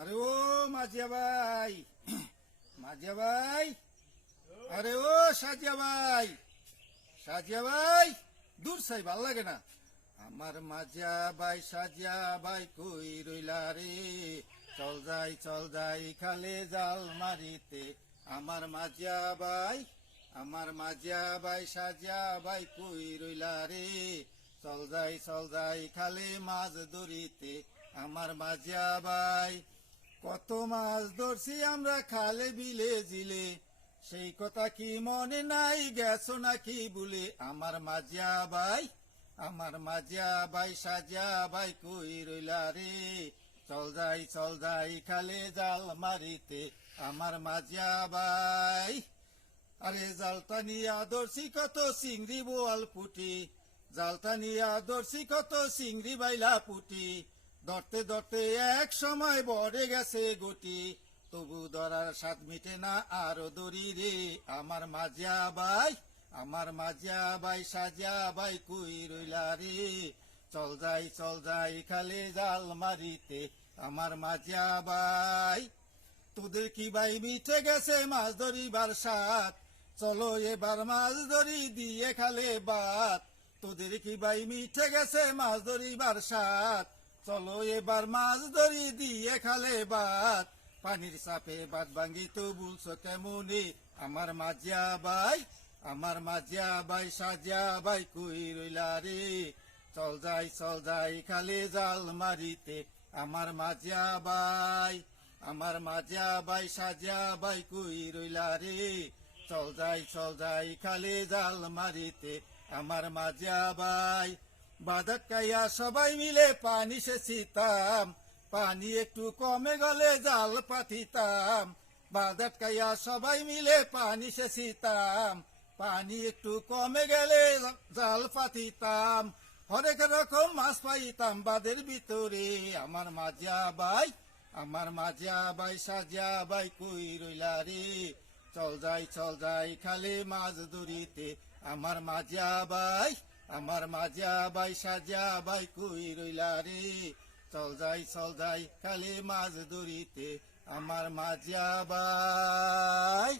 আরে ও মাজিয়া ভাই, মাজিয়া ভাই, আরে ও সাজিয়া ভাই, সাজিয়া ভাই, দূর সাই ভাল লাগে না। আমার মাজিয়া ভাই সাজিয়া ভাই কই রইলা রে, চল যাই খালে জাল মারিতে। আমার মাজিয়া ভাই, আমার মাজিয়া ভাই সাজিয়া ভাই কই রইলা রে, চল যাই খালে মাছ ধরিতে। আমার মাজিয়া ভাই, কত মাছ ধরছি আমরা খালে বিলে জিলে, সেই কথা কি মনে নাই, গেছো নাকি ভুলে। আমার মাজিয়া ভাই, আমার মাজিয়া ভাই সাজিয়া ভাই কই রইলা রে, চল যাই খালে জাল মারিতে। আমার মাজিয়া ভাই, আরে জালটা নিয়া ধরছি কত চিংড়ি বোয়াল পুটি, জালটা নিয়া ধরছি কত চিংড়ি বাইলা পুটি, ধরতে ধরতে এক সময় বড়ে গেছে গটি, তবু ধরার স্বাদ মিটে না আরো দড়ি রে। আমার মাজিয়া ভাই, আমার মাজিয়া ভাই সাজিয়া ভাই কই রইলা রে, চল যাই খালে জাল মারিতে। আমার মাজিয়া ভাই, তোদের কি ভাই মিঠে গেছে মাছ ধরিবার স্বাদ, চলো এবার মাছ ধরি দিয়ে খালে বাত। তোদের কি ভাই মিঠে গেছে মাছ ধরিবার স্বাদ, চলো এবার মাছ ধরি দিয়ে খালে বাত। পানির চাপে বাদ ভাঙ্গি তো বলছো কেমনে। আমার মাজিয়া ভাই, আমার মাজিয়া ভাই সাজিয়া ভাই কই রইলা রে, চল যাই খালে জাল মারিতে। আমার মাজিয়া ভাই, আমার মাজিয়া ভাই সাজিয়া ভাই কই রইলা রে, চল যাই খালে জাল মারিতে। আমার মাজিয়া ভাই, বাদাত কাইয়া সবাই মিলে পানি সেচিতাম, পানি একটু কমে গেলে জাল পাতিতাম। বাদাত কাইয়া সবাই মিলে পানি সেচিতাম, পানি একটু কমে গেলে জাল পাতিতাম। হরেক রকম মাছ পাইতাম বাদের ভিতরে। আমার মাজিয়া ভাই, আমার মাজিয়া ভাই সাজিয়া ভাই কই রইলা রে, চল যাই খালে মাছ ধরিতে। আমার মাজিয়া ভাই, আমার মাজিয়া ভাই সাজিয়া ভাই কই রইলা রে, চল যাই খালে মাছ ধরিতে। আমার মাজিয়া ভাই।